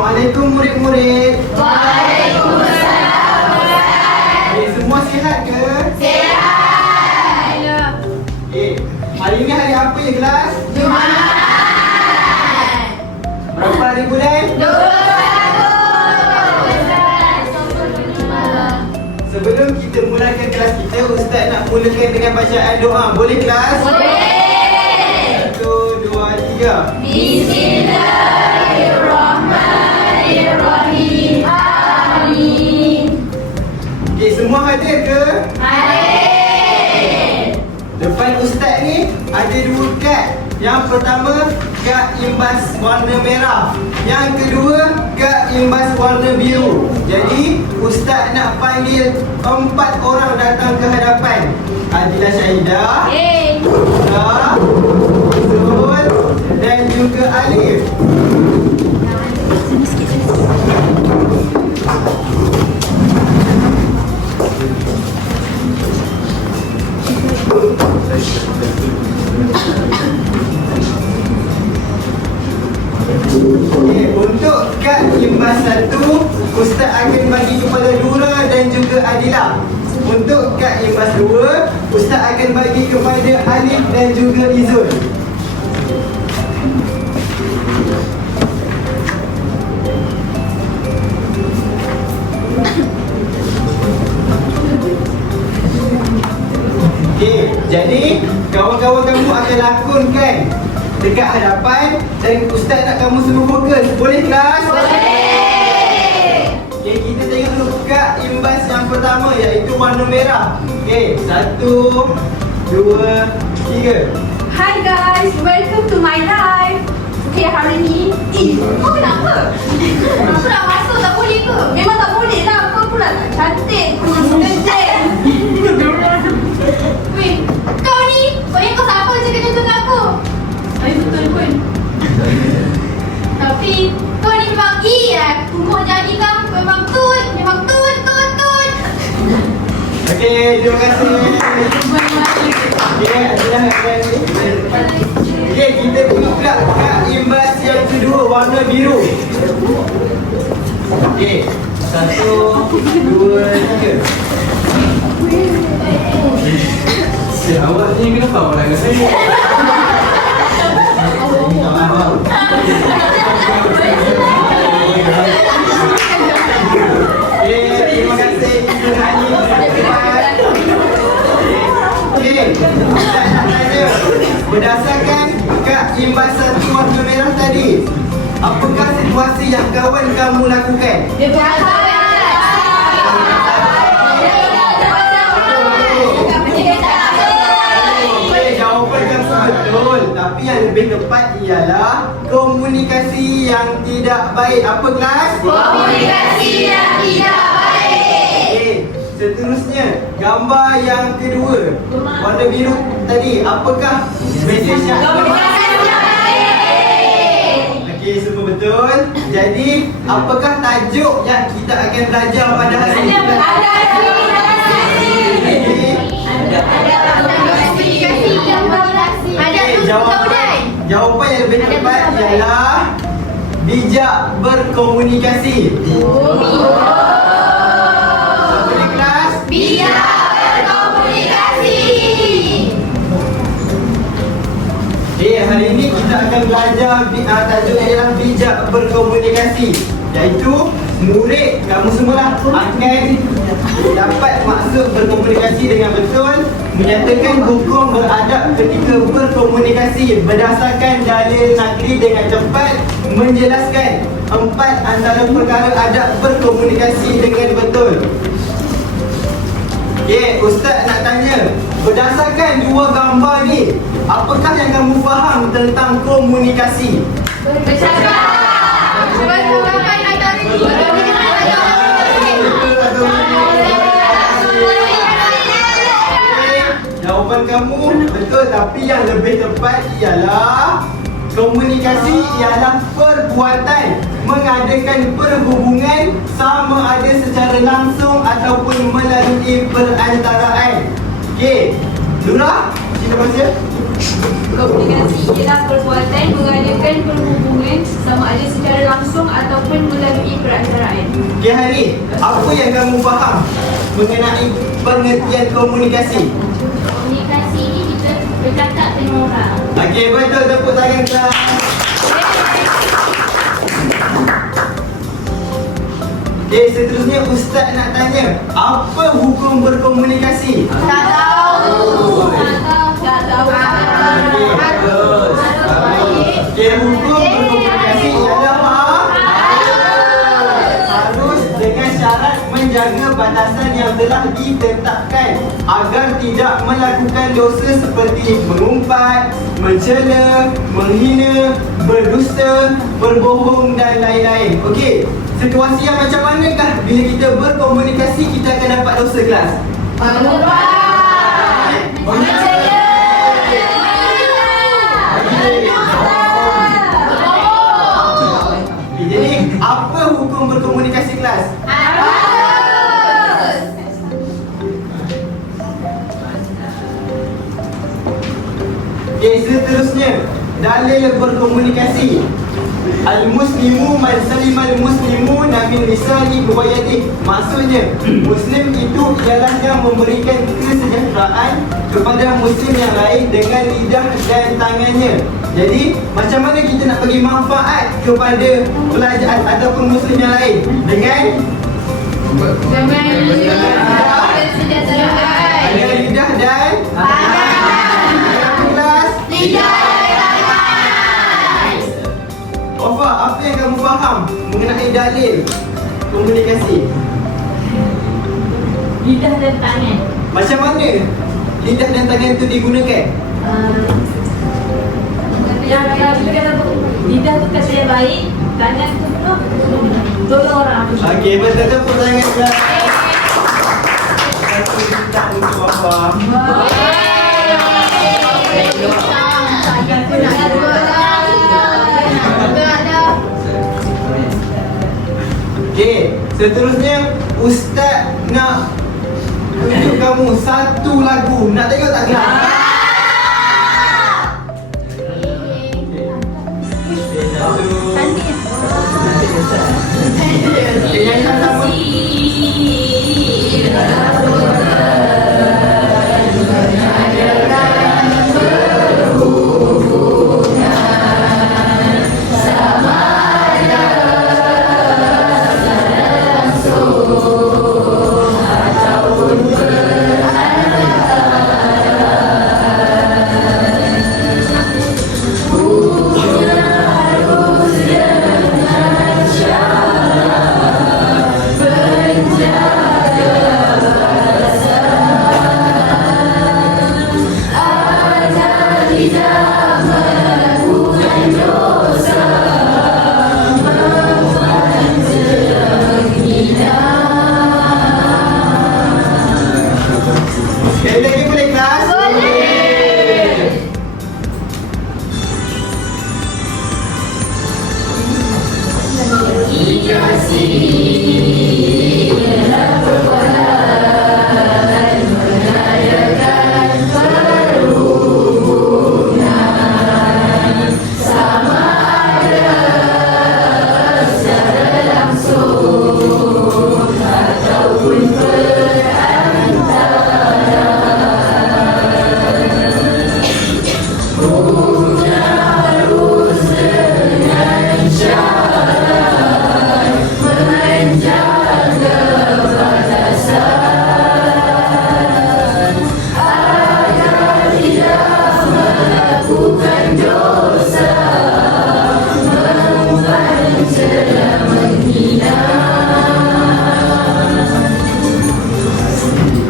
Assalamualaikum murid-murid. Waalaikumsalam. Semua sihat ke? Sihat. Hari ini hari apa ya kelas? Jumaat. Berapa hari bulan? 21. Sebelum kita mulakan kelas kita, Ustaz nak mulakan dengan bacaan doa. Boleh kelas? Boleh. 1, 2, 3. Bismillahirrahmanirrahim. Amin. Semua hadir ke? Hadir. Depan Ustaz ni ada 2 kad. Yang pertama, kad imbas warna merah. Yang kedua, kad imbas warna biru. Jadi, Ustaz nak panggil 4 orang datang ke hadapan. Adilah Syahidah, Musa, Zul dan juga Alif. Untuk kad imbas 1, Ustaz akan bagi kepada Dura dan juga Adilah. Untuk kad imbas 2, Ustaz akan bagi kepada Alif dan juga Izul. Jadi kawan-kawan kamu akan lakonkan dekat hadapan dan Ustaz nak kamu semua fokus. Boleh kelas? Boleh. Kita tengok dulu kad imbas yang pertama iaitu warna merah. 1, 2, 3. Hi guys, welcome to my life. Okay, hari ni kau kenapa? Aku nak masuk tak boleh ke? Memang tak boleh lah, kau pula tak cantik. Weh, kau ni, kau yang kau siapa cakap dengan aku? Ay, betul pun. Tapi kau ni memang umur jadi kau memang tut. Okey, terima kasih. Kita tengok pula kad imbas yang kedua warna biru. 1, 2, 3. Awak ni kenapa awak dengan saya? Terima kasih. Berdasarkan kad imbas 1 warna merah tadi, apakah situasi yang kawan kamu lakukan? Jawapan kamu betul, tapi yang lebih tepat ialah komunikasi yang tidak baik. Apa kelas? Komunikasi yang tidak baik. Seterusnya, gambar yang kedua warna biru tadi, apakah mesej yang Komunikasi yang baik. Okey, semua betul. Jadi, apakah tajuk yang kita akan belajar pada hari ini? Jawapan yang lebih tepat ialah bijak berkomunikasi. Boleh kelas? Bijak berkomunikasi. Hari ini kita akan belajar tajuk ialah bijak berkomunikasi, iaitu murid kamu semua akan dapat maksud berkomunikasi dengan betul, menyatakan hukum beradab ketika berkomunikasi berdasarkan dalil nakli dengan cepat, menjelaskan 4 antara perkara adab berkomunikasi dengan betul. Ustaz nak tanya, berdasarkan 2 gambar ni, apakah yang kamu faham tentang komunikasi? Bercakap. Bercakap antara Jawapan kamu betul, tapi yang lebih tepat ialah komunikasi ialah perbuatan mengadakan perhubungan sama ada secara langsung ataupun melalui perantaraan. Lura, sila baca. Komunikasi ialah perbuatan mengadakan perhubungan sama ada secara langsung ataupun Okey Hari, apa yang kamu faham mengenai pengertian komunikasi? Komunikasi ni kita bercakap dengan orang. Okey, betul, tepuk tangan kelas. Okey, seterusnya Ustaz nak tanya, apa hukum berkomunikasi? Tak tahu. Tak tahu. Okey, bagus. Okey, hukum berkomunikasi ialah harus dengan syarat menjaga batasan yang telah ditetapkan agar tidak melakukan dosa seperti mengumpat, mencela, menghina, berdusta, berbohong dan lain-lain. Okey, situasi yang macam manakah bila kita berkomunikasi kita akan dapat dosa kelas? Jadi, apa hukum berkomunikasi kelas? Okey, seterusnya dalil berkomunikasi. Al-muslimu man salimal muslimuna min lisani wa yadihi. Maksudnya, muslim itu ialah yang memberikan kesejahteraan kepada muslim yang lain dengan lidah dan tangannya. Jadi, macam mana kita nak bagi manfaat kepada pelajar ataupun muslim yang lain? Dengan lidah dan kelas. Wafa, apa yang kamu faham mengenai dalil komunikasi? Lidah dan tangan. Macam mana lidah dan tangan itu digunakan? Lidah tu kata yang baik, tangan tu tolong orang. Okey, betul, tepuk tangan kelas. Satu bintang untuk Wafa. Okey, seterusnya Ustaz nak tunjuk kamu satu lagu. Nak tengok tak kelas? Okey, yang pertama. Sekali lagi boleh kelas? Boleh.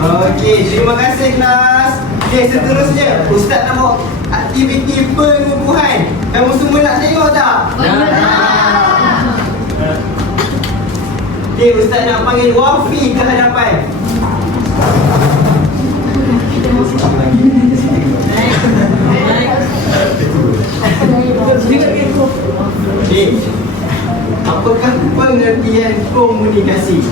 Okey, terima kasih kelas. Okey, seterusnya Ustaz nak bawa aktiviti pengukuhan. Kamu semua nak tengok tak? Okey, Ustaz nak panggil Wafi ke hadapan. Okey. Apakah pengertian komunikasi?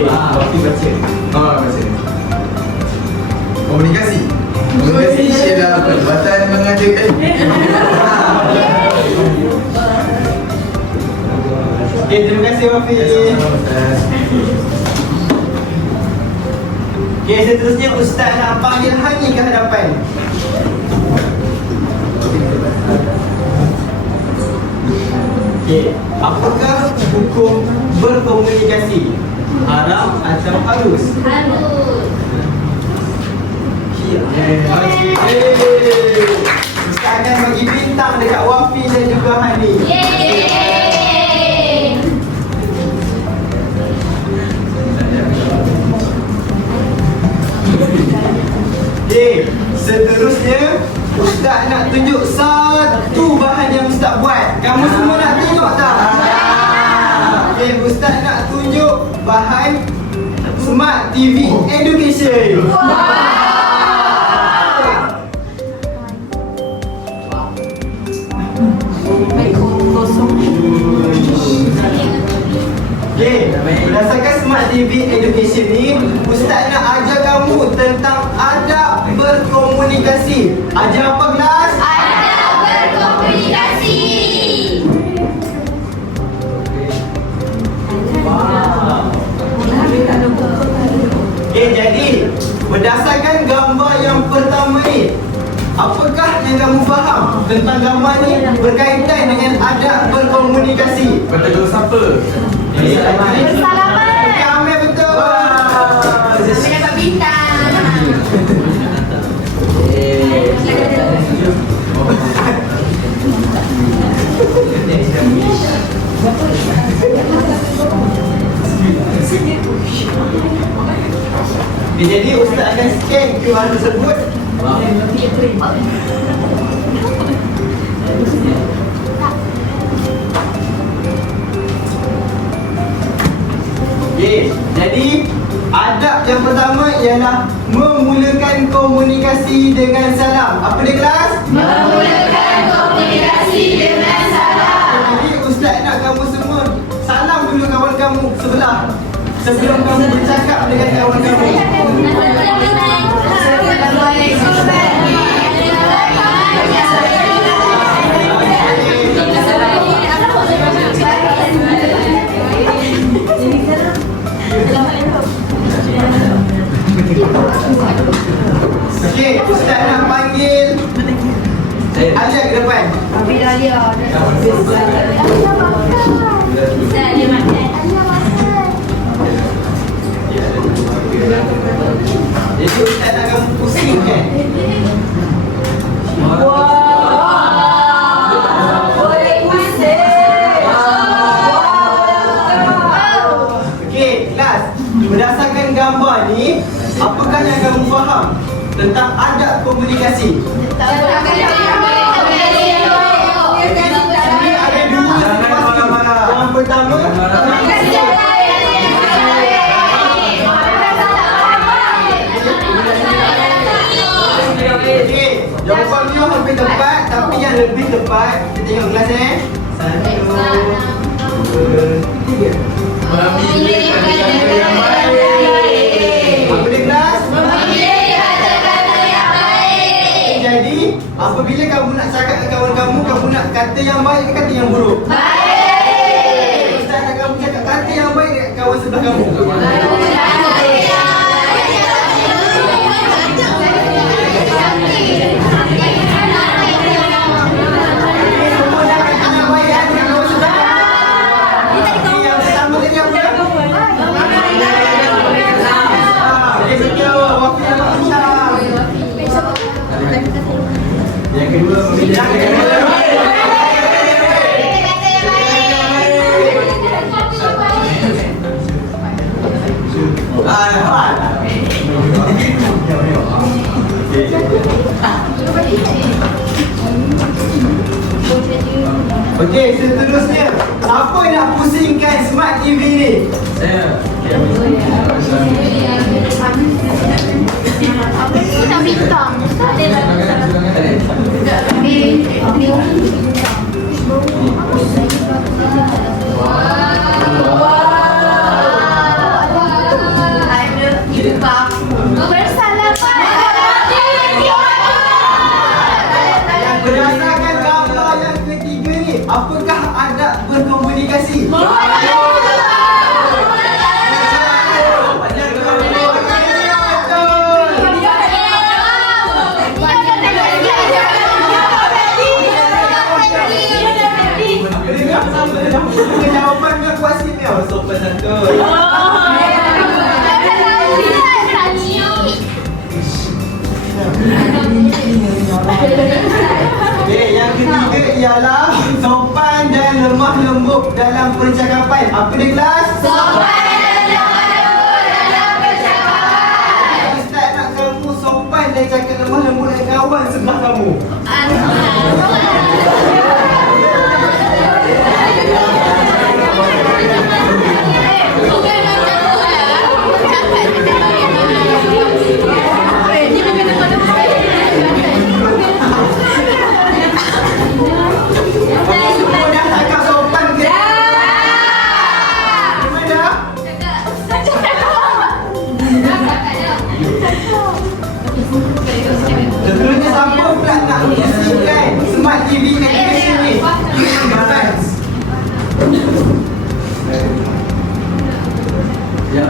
Okey, Wafi baca. Oh, baca. Komunikasi. Komunikasi ialah perbuatan mengadakan. Okey, terima kasih Wafi. Okey, seterusnya Ustaz nak panggil Hani ke hadapan. Okey, apakah hukum berkomunikasi? Haram atau harus? Harus. Okey. Ustaz akan bagi bintang dekat Wafi dan juga Hani. Yeay. Okey, seterusnya Ustaz nak tunjuk satu bahan yang Ustaz buat. Kamu semua nak tengok tak? Okey, Ustaz nak tunjuk bahan Smart TV Education. Okey, berdasarkan Smart TV Education ni, Ustaz nak ajar kamu tentang adab berkomunikasi. Ajar apa kelas? Adab berkomunikasi. Okey, jadi berdasarkan gambar yang pertama ni, apakah yang kamu faham tentang gambar ni berkaitan dengan adab berkomunikasi? Bertegur siapa? Bersalaman. Okey, Amir betul. Saya dapat bintang. Jadi Ustaz akan scan QR tersebut. Okey, jadi adab yang pertama ialah memulakan komunikasi dengan salam. Apa dia kelas? Memulakan komunikasi dengan salam. Jadi Ustaz nak kamu semua salam dulu kawan kamu sebelah sebelum kamu bercakap dengan kawan kamu. Okey, Ustaz nak panggil Alia ke depan. Ustaz dia makan. Jadi Ustaz nak kamu pusingkan. Boleh pusing. Okey, kelas. Berdasarkan gambar ni, apakah yang kamu faham tentang adab komunikasi? Ini ada dua situasi. Yang pertama, okey, jawapan dia hampir tepat, tapi yang lebih tepat, kita tengok kelas Satu, dua, tiga. Memilih kata-kata yang baik. Apa dia kelas? Memilih kata-kata yang baik. Jadi, apabila kamu nak cakap dengan kawan kamu, kamu nak kata yang baik ke kata yang buruk? Baik. Ustaz nak kamu cakap kata yang baik dekat kawan sebelah kamu. Semua dah kata yang baik kan dekat kawan sebelah kamu. Okey, yang pertama tadi apa? Okey, betul. Wafi yang bintang. Yang kedua, Okey, seterusnya, siapa yang nak pusingkan Smart TV ni? Saya. Nak bintang. dalam percakapan. Apa dia kelas? Ustaz nak kamu sopan dan cakap lemah lembut dengan kawan sebelah kamu. Semua dah cakap sopan ke? Memang dah? Seterusnya siapa pula nak mengisikan Smart TV Education ni? Guys. Ya.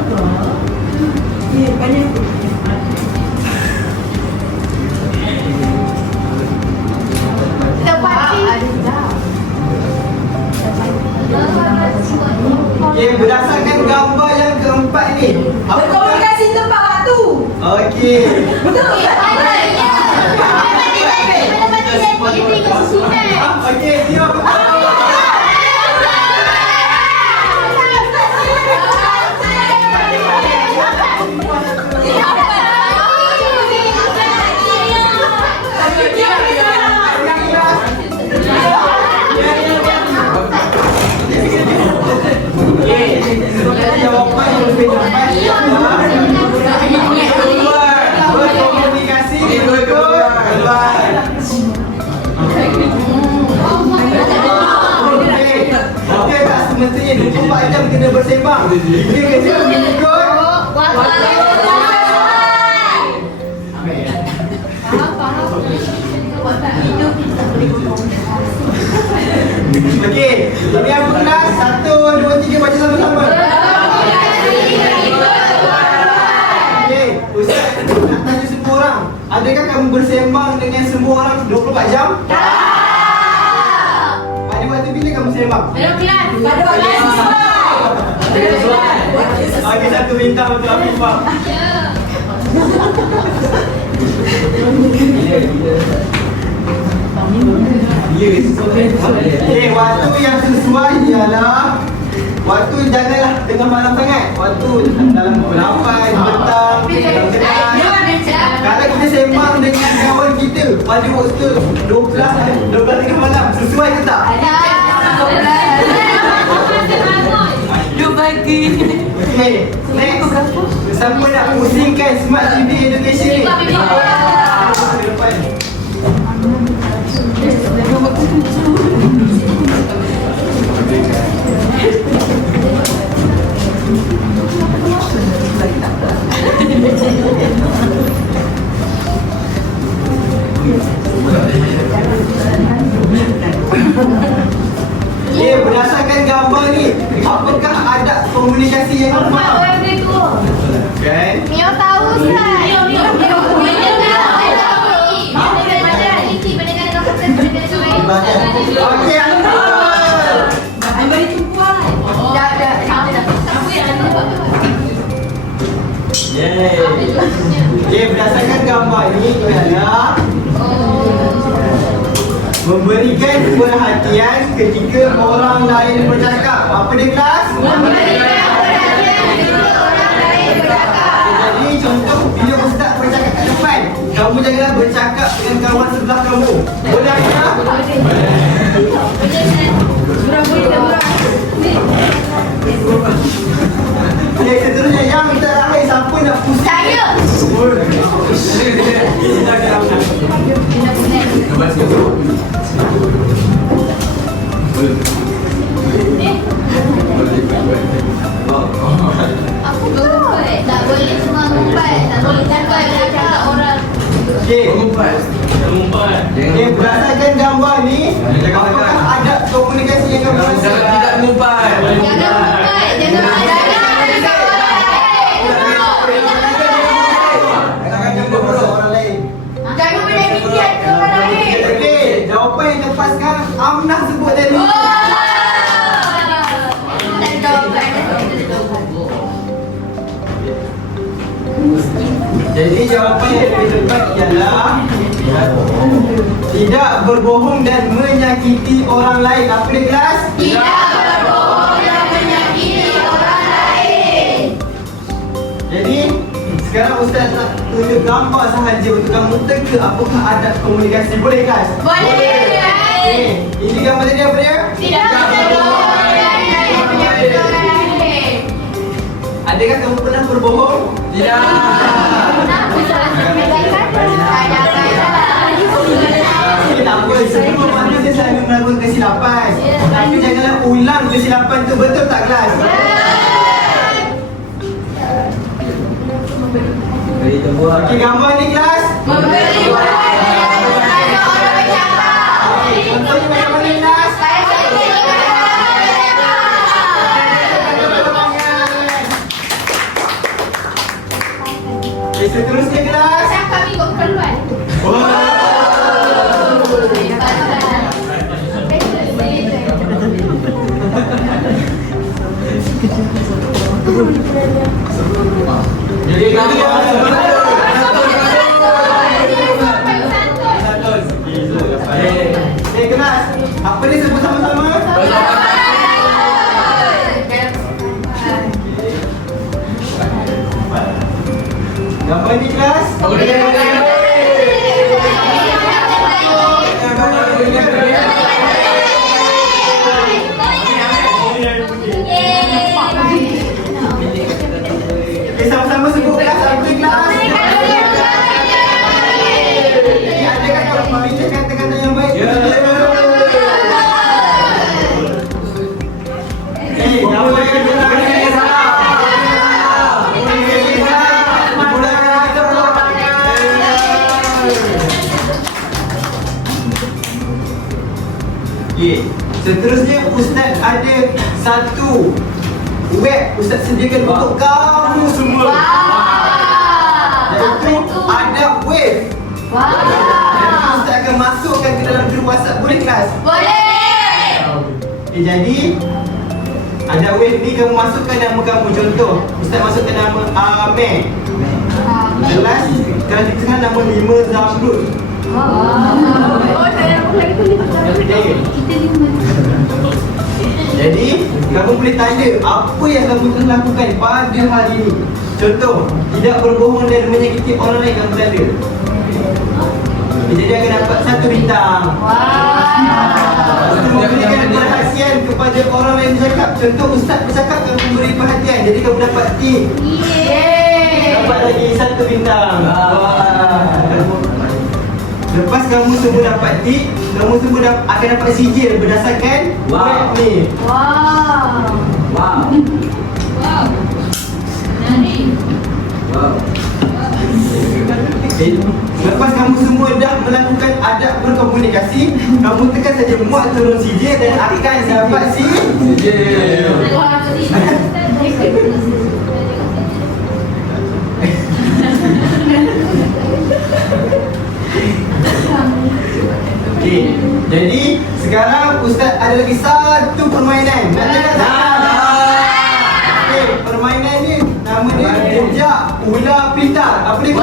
Okey, berdasarkan gambar yang keempat ni, apa? Berkomunikasi tempat waktu. Okey. Betul. Okey, dia betul. Jawapan yang lebih tepat ialah berkomunikasi keluar. Okey, tak semestinya 24 jam kena bersembang. Kita kena mengikut okey, ini apa kelas? 1, 2, 3 baca sama-sama. Okey, Ustaz nak tanya semua orang, adakah kamu bersembang dengan semua orang 24 jam? Pada waktu bila kamu sembang? Okey, satu bintang untuk Afifah. Okey, waktu yang sesuai ialah waktu janganlah tengah malam sangat. Waktu dalam pukul 8 petang, dalam kelas. Kalau kita sembang dengan kawan kita pada waktu 12 tengah malam, sesuai ke tak? Okey, next. Siapa nak pusingkan Smart TV Education ni? Ke depan. Okay, berdasarkan gambar ni, apakah ada komunikasi yang normal? Kan? Mio tahu Ustaz. Okey, okay, berdasarkan gambar ni ialah memberikan perhatian ketika orang lain bercakap. Apa dia kelas? Jadi contoh bila Ustaz bercakap kat depan, kamu janganlah bercakap dengan kawan sebelah kamu. Boleh tak? Okay, seterusnya yang terakhir, siapa nak pusing? Saya. Aku ngumpet. Tak boleh semua ngumpet. Tak boleh cakap orang. Okey. Okey, berdasarkan gambar ni, apakah ada komunikasi yang kamu rasa? Tidak mengumpat. Jangan ngumpet. Jangan macam Jangan jemput orang lain. Jangan menyakiti hati orang lain. Okey, jawapan yang tepat sekarang Amnah sebut tadi. Tak jawapan. Jadi jawapan yang lebih tepat ialah tidak berbohong dan menyakiti orang lain. Apa dia kelas? Tidak berbohong Jadi sekarang Ustaz nak tunjuk gambar sahaja untuk kamu teka apakah adab komunikasi. Boleh guys? Boleh. Okay. Ini gambar tadi apa dia? Tidak Adakah kamu pernah berbohong? Tidak. Tak apa, semua manusia selalu melakukan kesilapan. Tapi janganlah ulang kesilapan tu, betul tak kelas? Beri tebuah. Okey, gambar ni kelas. memberi orang bercakap. Contohnya macam mana kelas? Okay, seterusnya kelas. Cakap ikut keperluan. Jadi gambar Okay, kelas. Apa ni sebut sama-sama? Gambar ni kelas. Okay, sama-sama sebut kelas. Apa ni kelas? Jadi adakah kamu memilih kata-kata yang baik? Ya. Okay, gambar yang kelas. Okay. Seterusnya Ustaz ada satu web Ustaz sediakan untuk kamu semua. Iaitu ada web. Nanti Ustaz akan masukkan ke dalam grup WhatsApp. Boleh kelas? Okay, jadi ada web ni kamu masukkan nama kamu. Contoh Ustaz masukkan nama Amir. Kelas kalau di tengah nama 5 Zamrud. Okay. Jadi kamu boleh tanya apa yang kamu telah lakukan pada hari ini. Contoh, tidak berbohong dan menyakiti orang lain kamu tanda. Jadi akan dapat 1 bintang. Untuk memberikan perhatian kepada orang lain bercakap. Contoh Ustaz bercakap kamu memberi perhatian. Jadi kamu dapat tip. Dapat lagi 1 bintang. Lepas kamu semua dapat tip, kamu semua akan dapat sijil berdasarkan web ni. Wow. Lepas kamu semua dah melakukan adab berkomunikasi, kamu tekan saja muat turun sijil dan akan dapat sijil. Okey, jadi sekarang Ustaz ada lagi satu permainan. Nak tengok tak? Okey, permainan ni nama dia jejak ular pintar. Apa dia?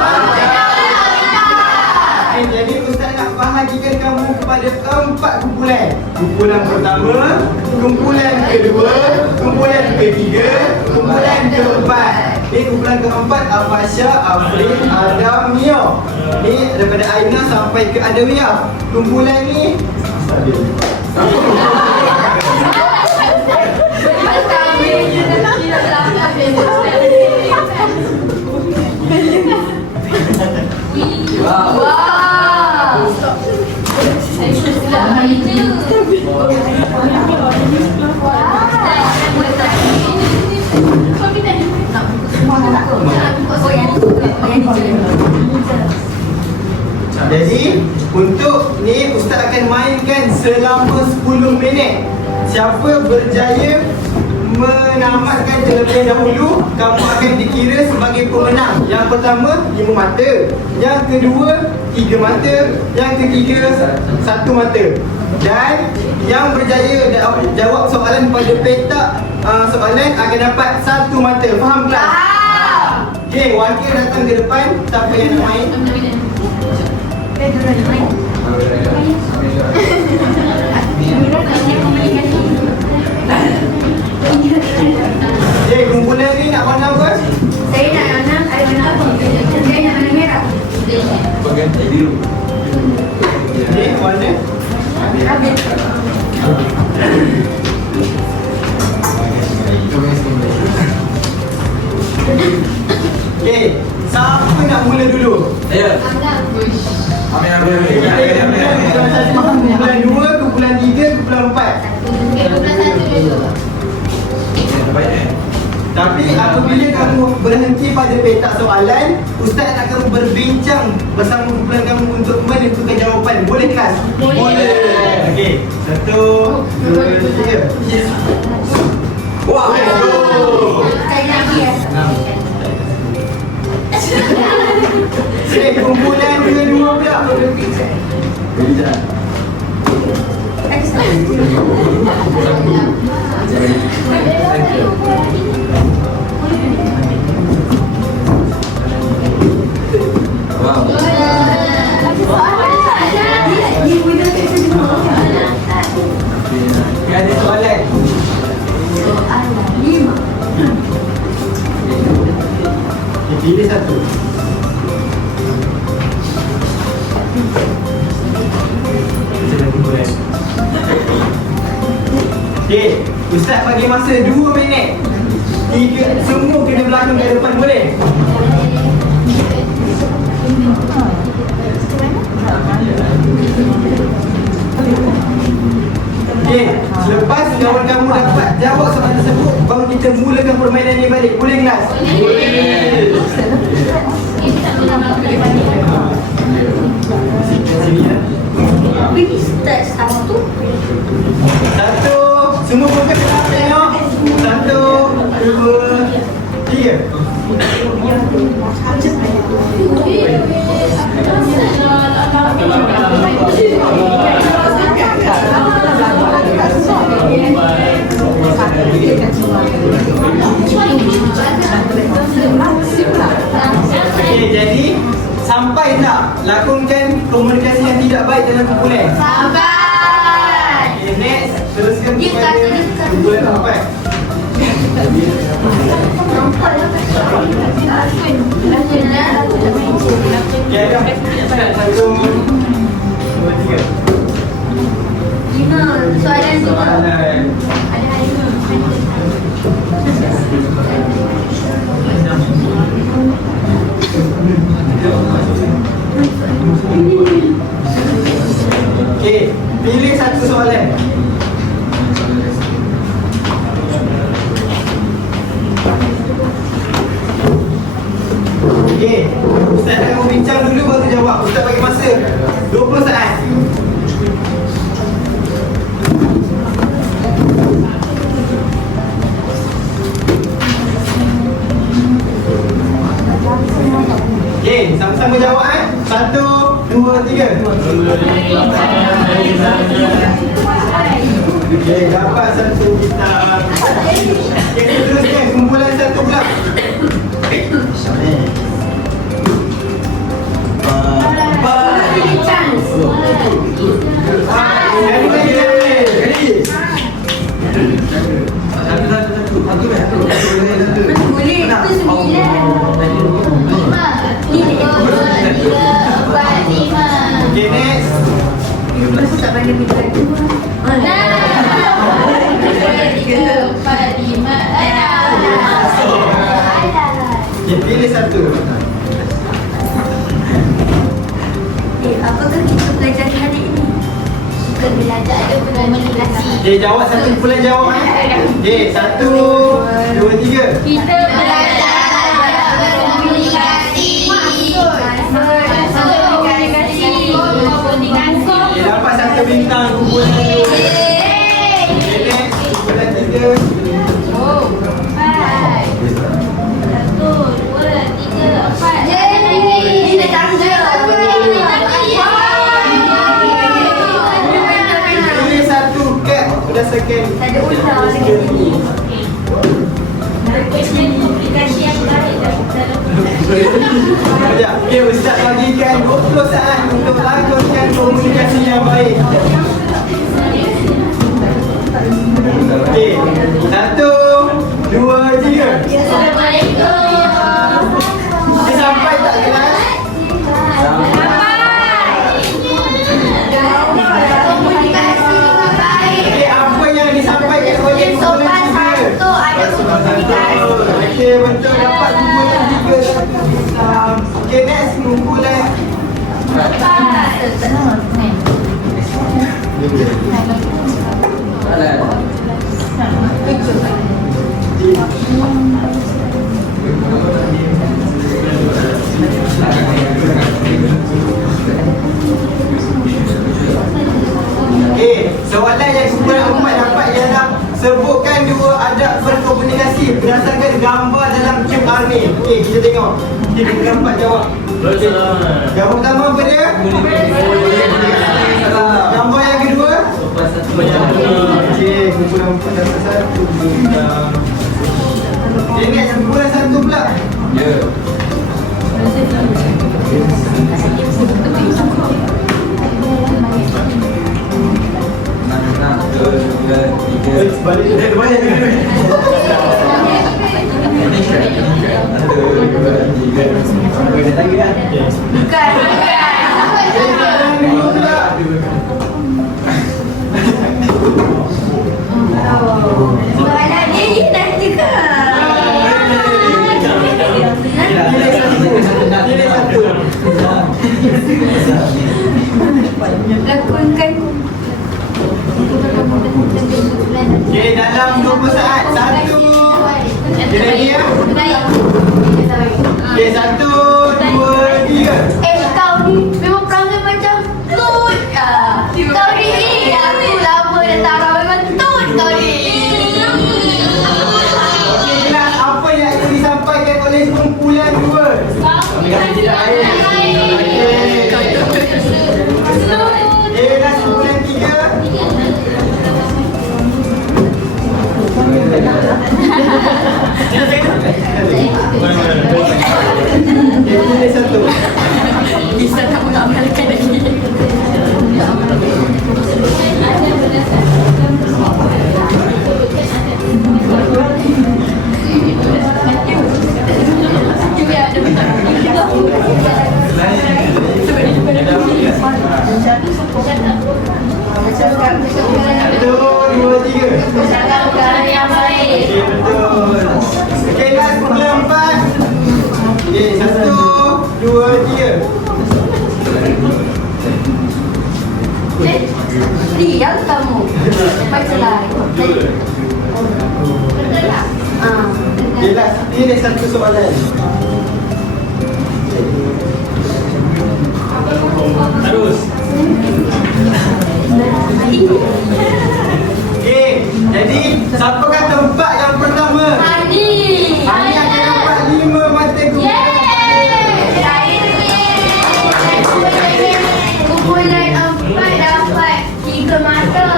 Okey, jadi Ustaz nak bahagikan kamu kepada 4 kumpulan. Kumpulan pertama, kumpulan kedua, kumpulan ketiga, kumpulan keempat. Ini kumpulan keempat Afasya, Afrin, Adam, Mio. Ni daripada Aina sampai ke Adawiyah. Kumpulan ni jadi untuk ni Ustaz akan mainkan selama 10 minit. Siapa berjaya menamatkan terlebih dahulu, kamu akan dikira sebagai pemenang. Yang pertama 5 mata, yang kedua 3 mata, yang ketiga 1 mata. Dan yang berjaya jawab soalan pada petak soalan akan dapat 1 mata. Faham kelas? Okey, wakil datang ke depan. Siapa yang nak main? Kumpulan ni nak warna apa? Saya nak Okey, siapa nak mula dulu? Ayo. Amin amin. Kumpulan 2, kumpulan 3, kumpulan 4. Tapi apabila kamu berhenti pada petak soalan, Ustaz akan berbincang bersama kumpulan kamu untuk menentukan jawapan. Boleh kelas? Boleh. Okey, 1, 2, 3. Wah. Sini kumpulan kedua pula. Ada soalan. Pilih satu. Okey, Ustaz bagi masa 2 minit. 3 semua kena belakang ke depan, boleh? Okey, selepas kawan kamu dapat jawab soalan tersebut, baru kita mulakan permainan ni balik. Boleh kelas? Boleh. Sini ya. Satu. Semua fokus ke atas tengok. 1, 2, 3. Okey, jadi sampai tak lakonkan komunikasi yang tidak baik dalam kumpulan? Sampai. Okay, next. Teruskan Dia kepada kata kumpulan 4. Okay, ada. 1, 2, 3. Lima. Soalan 5. Soalan. Ada 5. Okey, pilih satu soalan. Okey, Ustaz akan bincang dulu baru jawab. Ustaz bagi masa 20 saat. Okey, sama-sama jawab eh. 1, 2, 3. Okey, dapat satu bintang. Okey, teruskan kumpulan 1 pula. Boleh, itu 9. Okey, next. Tak pandai minta. 3, 4, 5. Okey, pilih satu. Apakah kita belajar hari ini? Bukan belajar, ada komunikasi. Okey, jawab satu kumpulan jawab eh. Okey, 1, 2, 3. Kita belajar berkomunikasi. Okey, dapat satu bintang kumpulan 2. Okey, next. Kumpulan 3. Pilih satu kad berdasarkan Ada ulang lagi. Komunikasi yang baik Sekejap. Okey, Ustaz bagikan 20 saat untuk lakonkan komunikasi yang baik. Okey, 1, 2, 3. Assalamualaikum. Okey, sampai tak kelas? Komunikasi dengan baik. Okey, apa yang disampaikan oleh kumpulan 3? Sopan satu ada komunikasi. Okey, betul dapat Okay, next kumpulan. Okay, soalan yang kumpulan 4 dapat ialah sebutkan dua adab berkomunikasi berdasarkan gambar dalam QR ni. Okay, kita tengok. Okay, kumpulan 4 jawab. Yang pertama apa dia? Gambar yang kedua? Okay, kumpulan 4 dapat 1. Okay, next kumpulan 1 pula. Ya. Soalan dia nanti ke? Lakonkan. Okay, dalam 20 saat. 1. Okay, ready ya? Okay, 1, 2, 3. Kau ni memang perangai macam tut. Kau ni aku lama dah tak tahu memang tut kau ni. Okey, jelas apa yang ingin disampaikan oleh kumpulan 2. Kami kata tidak air. Okey, last kumpulan 3. Okey, pilih satu. Bisa tak mengamalkan lagi. Satu, dua, tiga. Yang baik. Okey, betul. Okey, last kumpulan 4. Okey, 1, 2, 3. Diam kamu. Bacalah. Betul tak? Okey, last. Ini satu soalan. Terus. Okey, jadi siapakah tempat yang pertama? Hani. Hani akan dapat 5 mata kumpulan. Kumpulan 4 dapat 3 mata.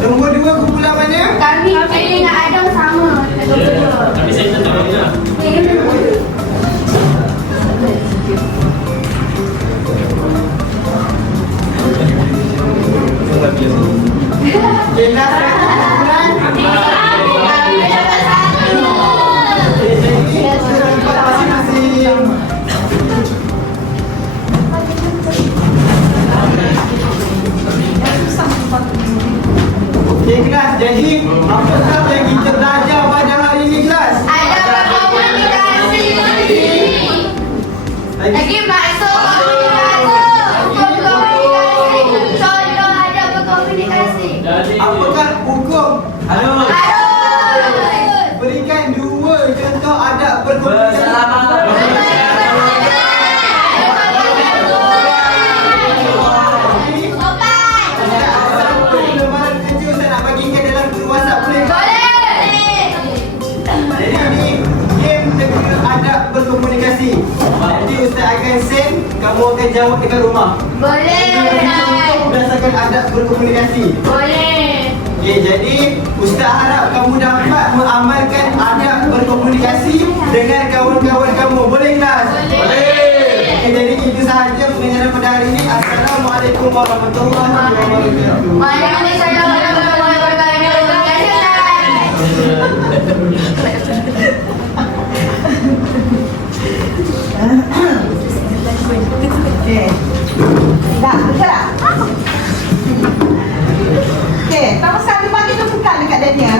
Nombor 2 kumpulan mana? Kami dengan Adam sama. Tapi saya tak tahu lah. Okey, last kumpulan. Okey, jadi tempat masing-masing. Okey, kelas. Jadi, apakah yang kita belajar pada hari ini, kelas? Ada berkomunikasi. Lagi masuk berkomunikasi. Contoh ada berkomunikasi. Apakah hukum? Halo. Berikan 2 contoh adab berkomunikasi. Satu lembaran kerja saya nak bagikan dalam grup WhatsApp, boleh? Jadi ni game negara adab berkomunikasi. Nanti Ustaz akan send, kamu akan jawab dekat rumah. Berdasarkan adab berkomunikasi. Okay, jadi Ustaz harap kamu dapat mengamalkan adab berkomunikasi dengan kawan-kawan kamu. Boleh, kelas? Okay, jadi itu sahaja pengajaran pada hari ini. Assalamualaikum warahmatullahi wabarakatuh. Waalaikumsalam warahmatullahi Okey. Dah, betul tak? Okey, pertama sekali bagi tu buka dekat Daniel.